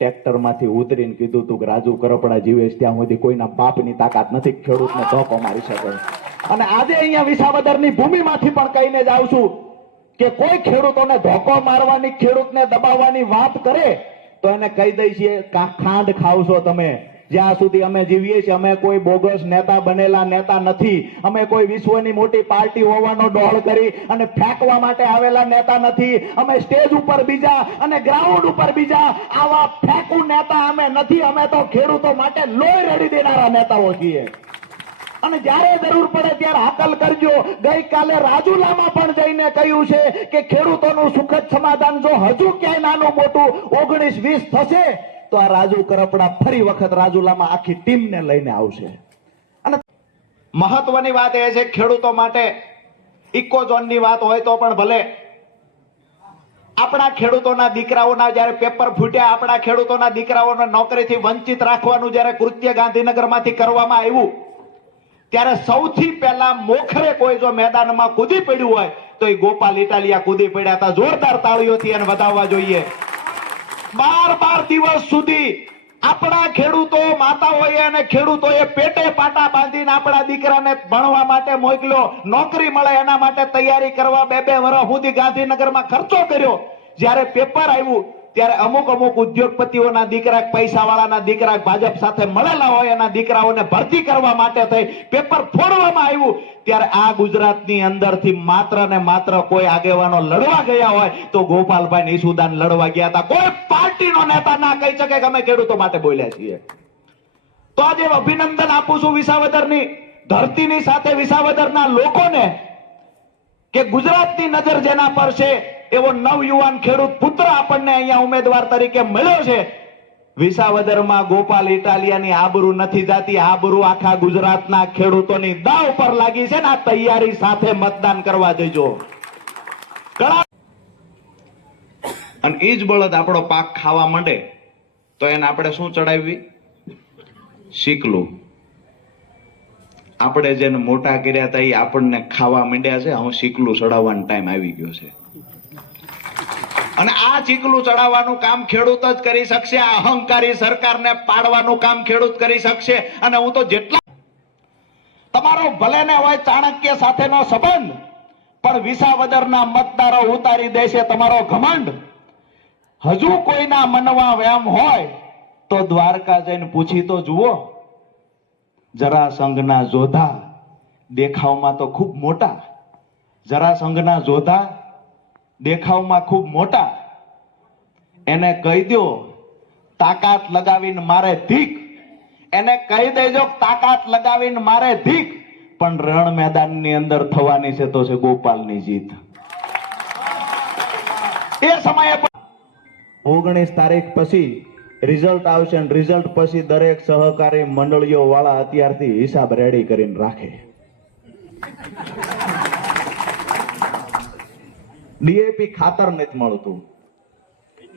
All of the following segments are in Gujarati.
ટ્રેક્ટરમાંથી ઉતરીને કીધું તું કે રાજુ કરપડા જીવે છે ત્યાં સુધી કોઈના બાપની તાકાત નથી ખેડૂતને ધોકો મારી શકે. અને આજે અહીંયા વિસાવદરની ભૂમિમાંથી પણ કહીને જ આવું છું કે કોઈ ખેડૂતોને ધોકો મારવાની, ખેડૂતને દબાવવાની વાત કરે તો એને કહી દઈ છીએ ખાંડ ખાવશો તમે. જ્યાં સુધી અમે જીવીએ છીએ અમે કોઈ બોગસ નેતા બનેલા નેતા નથી. અમે કોઈ વિશ્વની મોટી પાર્ટી હોવાનો ડોળ કરી અને ફેંકવા માટે આવેલા નેતા નથી. અમે સ્ટેજ ઉપર બીજા અને ગ્રાઉન્ડ ઉપર બીજા આવા ફેંકુ નેતા અમે નથી. અમે તો ખેડૂતો માટે લોહી રેડી દેનારા નેતાઓ છીએ. અને જ્યારે જરૂર પડે ત્યારે હાકલ કરજો. ગઈકાલે રાજુલામાં પણ જઈને કહ્યું છે કે ખેડૂતોનું સુખદ સમાધાન જો હજુ ક્યાંય નાનું મોટું 19-20 થશે તો આ રાજુ કરપડા ફરી વખત રાજુલામાં આખી ટીમને લઈને આવશે. અને મહત્વની વાત એ છે ખેડૂતો માટે ઇકોઝોનની વાત હોય તો પણ ભલે, આપણા ખેડૂતોના દીકરાઓના જ્યારે પેપર ફૂટ્યા, આપણા ખેડૂતોના દીકરાઓને નોકરીથી વંચિત રાખવાનું જ્યારે કૃત્ય ગાંધીનગરમાંથી કરવામાં આવ્યું ત્યારે સૌથી પહેલા મોખરે કોઈ જો મેદાનમાં કૂદી પડ્યું હોય તો એ ગોપાલ ઇટાલિયા કૂદી પડ્યા હતા. જોરદાર તાળીઓથી એને વધાવવા જોઈએ. 12 દિવસ સુધી આપણા ખેડૂતો માતાઓએ અને ખેડૂતોએ પેટે પાટા બાંધીને આપણા દીકરાને ભણવા માટે મોકલ્યો, નોકરી મળે એના માટે તૈયારી કરવા 2 વર્ષ સુધી ગાંધીનગરમાં ખર્ચો કર્યો. જ્યારે પેપર આવ્યું ત્યારે અમુક ઉદ્યોગપતિઓના દીકરા, પૈસાવાળાના દીકરા ભાજપ સાથે મળેલા હોય એના દીકરાઓને ભરતી કરવા માટે થઈ પેપર ફોડવામાં આવ્યું ત્યારે આ ગુજરાતની અંદરથી માત્ર ને માત્ર કોઈ આગેવાનો લડવા ગયા હોય તો ગોપાલભાઈ ઈસુદાન લડવા ગયા હતા. કોઈ પાર્ટીનો નેતા ના કહી શકે કે અમે ખેડૂતો માટે બોલ્યા છીએ. તો આજે અભિનંદન આપું છું વિસાવદરની ધરતીની સાથે વિસાવદરના લોકોને કે ગુજરાતની નજર જેના પર છે એવો નવયુવાન ખેડૂત પુત્ર આપણને અહીંયા ઉમેદવાર તરીકે મળ્યો છે. વિસાવદરમાં ગોપાલ ઇટાલિયાની આબરૂ નથી જાતી, આબરૂ આખા ગુજરાતના ખેડૂતોની દાવ પર લાગી છે ને આ તૈયારી સાથે મતદાન કરવા દેજો. અને ઈ જ બળદ આપણો પાક ખાવા માંડે તો એને આપણે શું ચડાવવી? શીકલું. આપણે જેને મોટા કર્યા હતા એ આપણને ખાવા માંડ્યા છે, હું શીકલું ચડાવવાનો ટાઈમ આવી ગયો છે. અને આ ચીકલું ચડાવવાનું કામ ખેડૂત જ કરી શકશે. આ અહંકારી સરકારને પાડવાનું કામ ખેડૂત કરી શકશે. અને હું તો જેટલા તમારો ભલે ને હોય ચાણક્ય સાથેનો સંબંધ, પણ વિસાવદરના મતદારો ઉતારી દેશે તમારો ઘમંડ. હજુ કોઈના મનમાં વ્યામ હોય તો દ્વારકા જઈને પૂછી તો જુઓ. જરાસંઘના જોધા દેખાવમાં તો ખૂબ મોટા, જરાસંઘના જોધા દેખાવમાં ખૂબ મોટા. એને કહી દો તાકાત લગાવીને મારે ધીક, એને કહી દેજો તાકાત લગાવીને મારે ધીક. પણ રણ મેદાનની અંદર થવાની છે તો છે ગોપાલની જીત. એ સમયે 19 તારીખ પછી રિઝલ્ટ આવશે અને રિઝલ્ટ પછી દરેક સહકારી મંડળીઓ વાળા અત્યારથી હિસાબ રેડી કરીને રાખે. ડીએપી ખાતર નથી મળતું,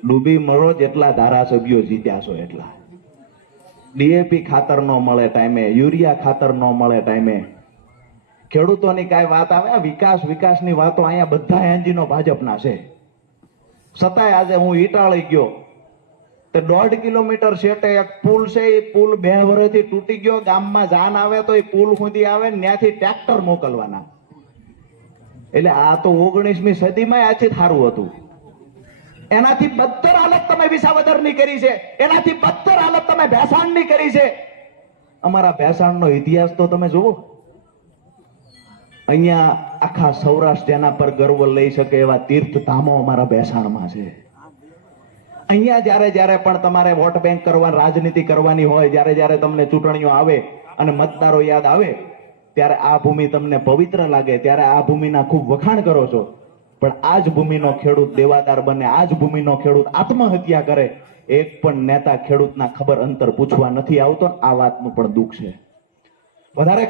ડૂબી મરો જેટલા ધારાસભ્યો જીત્યા છો એટલા. ડીએપી ખાતર ન મળે ટાઈમે, યુરિયા ખાતર ન મળે ટાઈમે. ખેડૂતોની કાંઈ વાત આવે, વિકાસની વાતો અહીંયા બધા એન્જિનો ભાજપના છે. છતાંય આજે હું ઈટાળી ગયો તો 1.5 કિલોમીટર શેટે એક પુલ છે, એ પુલ 2 વર્ષથી તૂટી ગયો. ગામમાં જાન આવે તો એ પુલ સુધી આવે ને ત્યાંથી ટ્રેક્ટર મોકલવાના. એટલે આ તો 19મી સદીમાં આથી સારું હતું. એનાથી બદતર હાલત તમે વિસાવદરની કરી છે, એનાથી બદતર હાલત તમે ભેસાણની કરી છે. અમારા ભેસાણનો ઇતિહાસ તો તમે જુઓ. અહીંયા આખા સૌરાષ્ટ્ર જેના પર ગર્વ લઈ શકે એવા તીર્થધામો અમારા ભેસાણમાં છે. અહીંયા જ્યારે પણ તમારે વોટ બેંક કરવા, રાજનીતિ કરવાની હોય, જ્યારે તમને ચૂંટણીઓ આવે અને મતદારો યાદ આવે ત્યારે આ ભૂમિ તમને પવિત્ર લાગે, ત્યારે આ ભૂમિના ખૂબ વખાણ કરો છો. પણ આ જ ભૂમિનો ખેડૂત દેવાદાર બને, આ જ ભૂમિનો ખેડૂત આત્મહત્યા કરે, એક પણ નેતા ખેડૂતના ખબર અંતર પૂછવા નથી આવતો. આ વાતનું પણ દુઃખ છે. વધારે